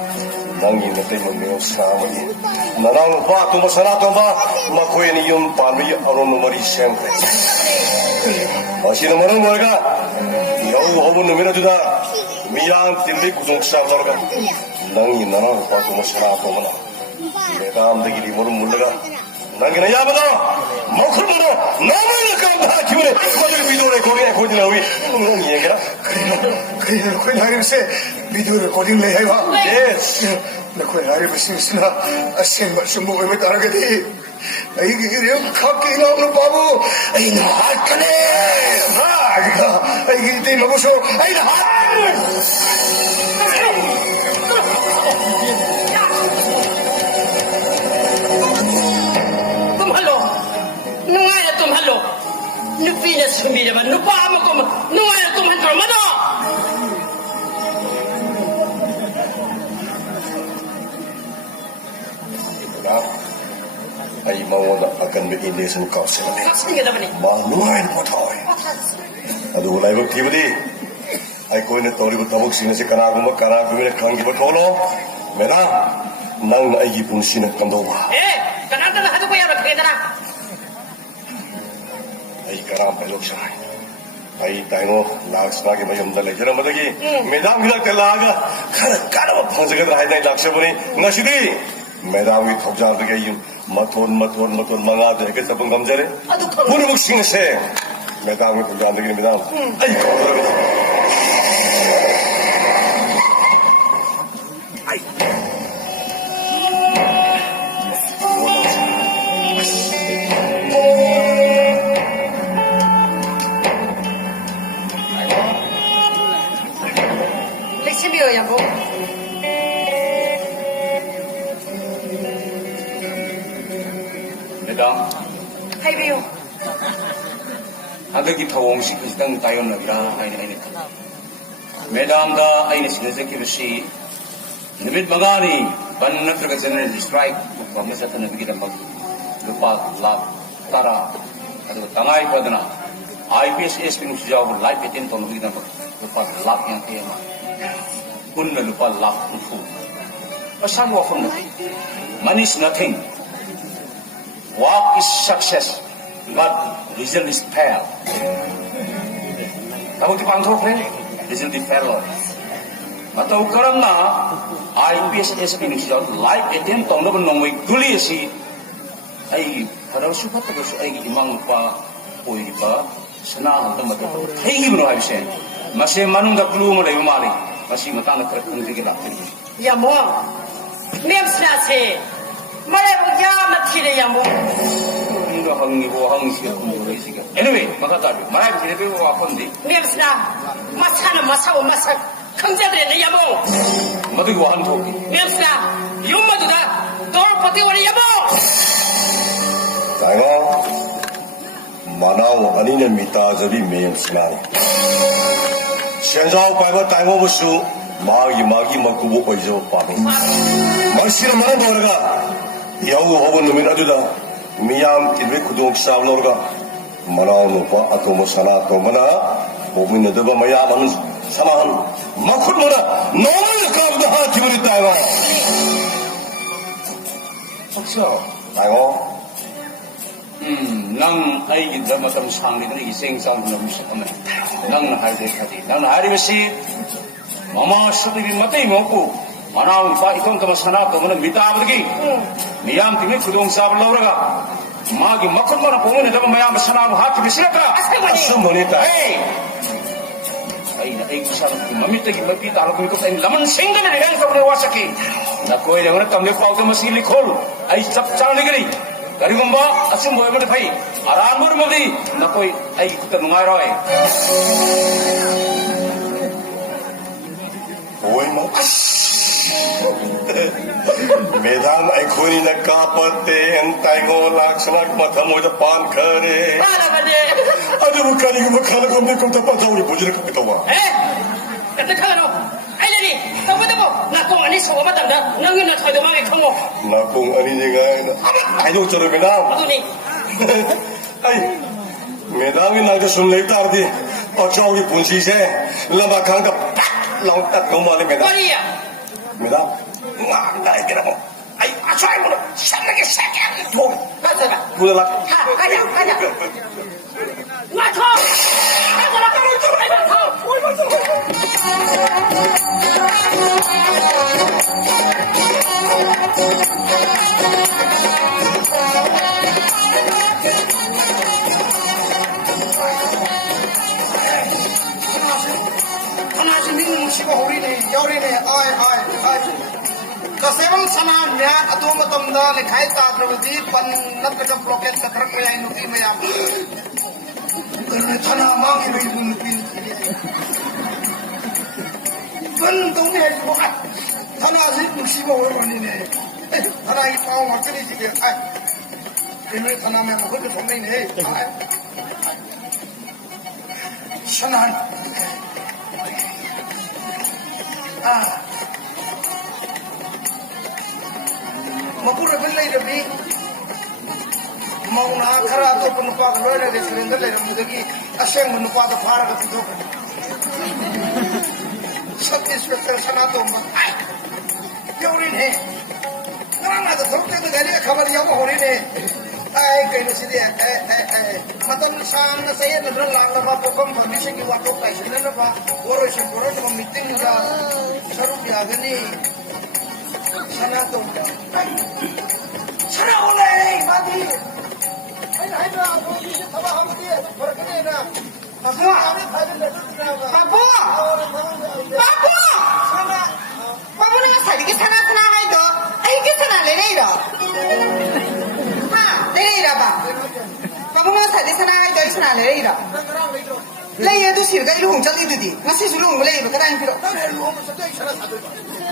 낭이 내 때문에 매우 싸움이 나랑 봐 또뭐 사나 또봐 마코에니 용 밤이 어른 머리 샘ple 마시는 말은 뭐가 여우 허분 놈이나 주다 미양 딜리 부정 싸움을 하러가 낭이 나랑 봐 또뭐 사나 또뭐나 내가 암되기 리모를 몰라가 낭기나 야바다 먹을보다 너무 약간 기분에 거들 비도를 거기에 고지나위 응 얘기라 그래 그래 하리면서 비디오를 고딩 해봐 예스 나 그래 하리면서 있으나 아신 말씀 먹으면 따라가디 이게 이래 각기 나오는 바보 아이 나 할까네 아이가 이게 이때 먹어서 아이 나 तुम हलो नुपी ने सुमी रे नुपा मको नुआय तुम हलो मनो ai mawada akan be indesan kausel kaksinga dabani ma nuai pothoi adu lai bak thibadi ai koine tori bu tabuk sine se kana gum khangi ba tholo mena nang ai gi punsina kandoba kana hadu ko yara khedana ai karam pelok sai ai taino laksna ke bayam dal jera madagi medam gila kalaga khara kara phangjaga rai dai laksha bani ngasidi medam wi thobja de yum maton manga de ke sabang gamjare puru buk sing se medam wi thobja de medam ai ko ai yambo 매당 하이비요 하객이 더옹시 그시당 다이언럽이라 하이네 매담다 아이네 시네세키르시 느빗 마가니 반나트르가 제너럴 스트라이크 밤에서는 비기다 막 루파 라 따라 그리고 당아이 거드나 IPS 에스팅 수자고 라이프 에텐 돈 비기다 막 루파 랍 양테마 unna lupa lakh ufu asan wa fun money is nothing work is success but result is fail kamu di pangtho friend result is fail atau karamna IPS SP ni sila life attempt tong no nongwe guli si ai parang supat ko su ai imang pa oi ba sana hanta mata thai gi bro ai se mase manung da klu mo le mari masih matang na kerap kung tigil natin. Yamo, miyam sinase, malay ya matire yamo. Hindi hang ibo hang siya kung yung siya. Anyway, makatabi, malay sinabi mo ako hindi. Miyam sina, masana masaw masak, kangjabre na yamo. Matigawan to. Miyam sina, yung maduda, dor pati wala yamo. Tayo, manaw anina mita jabi miyam sinani. 现在我拜个带我不输，马一么古不会就把命。马西了马多那个，要我好不农民那就的，米样因为苦中少了那个，马那农夫阿多么sana多么那， 보민들과 마야만 사망한 마쿠르나 너무 가보다 하기만 했다 이거 혹시요 아이고 낭 아이기 드마담 상리는 이 생상 너무 싶으면 낭 하이데카디 낭 하리면시 마마 수비비 맞대 먹고 마나운 바 이건 그만 사나 보면 미다버기 미암 팀이 그동 사업을 넣으라가 마기 막걸만 보면 내가 마야 사나고 하기비 싫을까 아스머니다 ay sabi ko, mamitagi mapita ako ko sa laman singa na rin sa mga wasaki. Naku, ay naman kami pa ako masilikol. Ay sapsang ligari. Dari ko ba, asum boy mo na pay. Araan mo naman di. Naku, ay kita nungaraw eh. Uy mo. Medang ay kuni nagkapate ang tayo laksanak matamoy na pankare. Para ba di? Ano mo kani ko makalagamit kung tapos ako ni Bujira kapitawa. Kata ka ano? Ay lali, kapatid mo, nakong anis ko matanda, nangin na tayo dumami ka mo. Nakong ani niya nga, ayaw sa rin na. Ano ni? Ay, medangin na kasunlay tardi. Pagsaw ni Punsise, lamakang ka, lang tatlong mali medang. Wali ya? Medang, nga, dahil ka na mo. Ay, asay mo na, saan lagi sakit? Tuwa. Basta ba? Pula lang. Ha, kanya. Mato! Basta ba? Ay, mato! Uy, mato! 하나씩 믿는 시고 우리네 여리네 아이 kasemang sanan niya ato matamda le kahit tatrabadi pan nagkasang blocket na truck kaya inuti mayam kana mangi rin nupin bandong niya ito ay tanasi magsiba wala nini tana ipaw makani sige ay ini tana may makot sa may ne ay sanan Mapura bilay rabi mauna khara to panupa ko le surrender le mudagi asyang manupa to phara ka to ka satisfactor sana to ai yaurin he nana to thokte to gari khabar yaw hori ne ai kai no sidi ai matam sang na saye na dran lang na pa kom permission ki wato kai sina na pa oro shin oro to meeting ga saru ya gani sana to sana oleh mati ai na ko ni thaba ham di farkne na asu ame phajin na Babu! Babu! Babu na sali ke sana hai do ai ke sana le nei do ha le nei da ba Babu na sali sana hai do sana le nei do le ye du sir ga ilu hong chali du di ngasi su lu le ba ka dai piro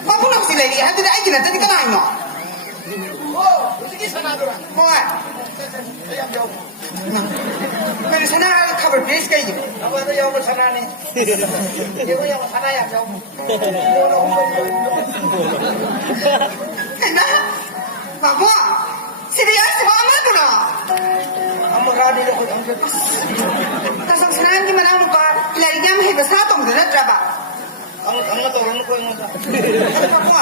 Babu na si le ni ha du ai kina tadi ka dai no Boy. Pero sana cover please kayo. Apa tu yang bersana ni? Dia yang bersana yang jauh. Na? Babu, serius mama tu na? Kamu rada dia kau angkat. Kasang senang gimana muka? Lagi jam hebat satu tu na traba. Angkat orang kau yang angkat. Babu,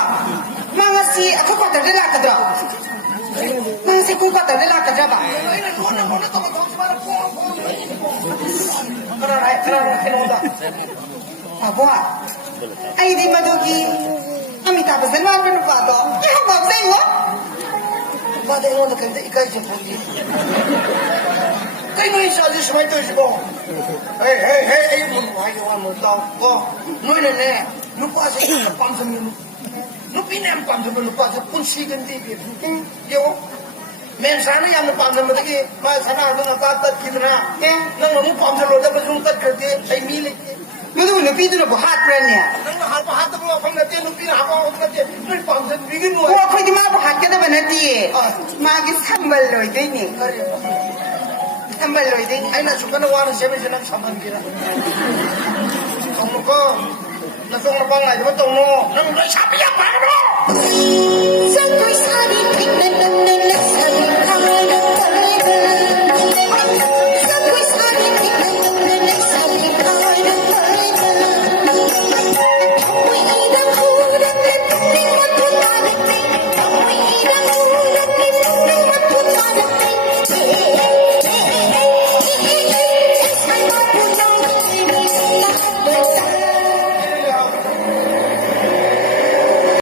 mama si aku kata dia lah kata. Mama si aku kata dia lah kata ba. Babu, ay di madugi. Kami tapos na naman pa to. Kaya babu sa iyo? Pada yang nak kena ikai jemput dia. Kau ni sahaja semai tu sih bang. Hey, wahai orang mutau. Kau, noi ni, lupa sih kapam semua. Lupa ni kapam semua lupa sih pun sih ganti dia. Yo, men sana yang kapam semua lagi. Mas sana tu nak tak kita nak. Nang mahu kapam semua dah berjumpa kerja. Saya milik. Madu lupi tu nak buhat berani. Nang hat tu apa nak dia lupa nak apa nak dia. Noi kapam semua bikin noi. Wah, kau di mana buhat kita berani? Magi sambal loy deh ni. Sambal loy deh. Ay na suka na wala siya may sinang saman kira. Ang ko, nasong na bang ay batong mo. Nang sabi yan ba no? Sa ko'y sabi, tignan ng nalasal.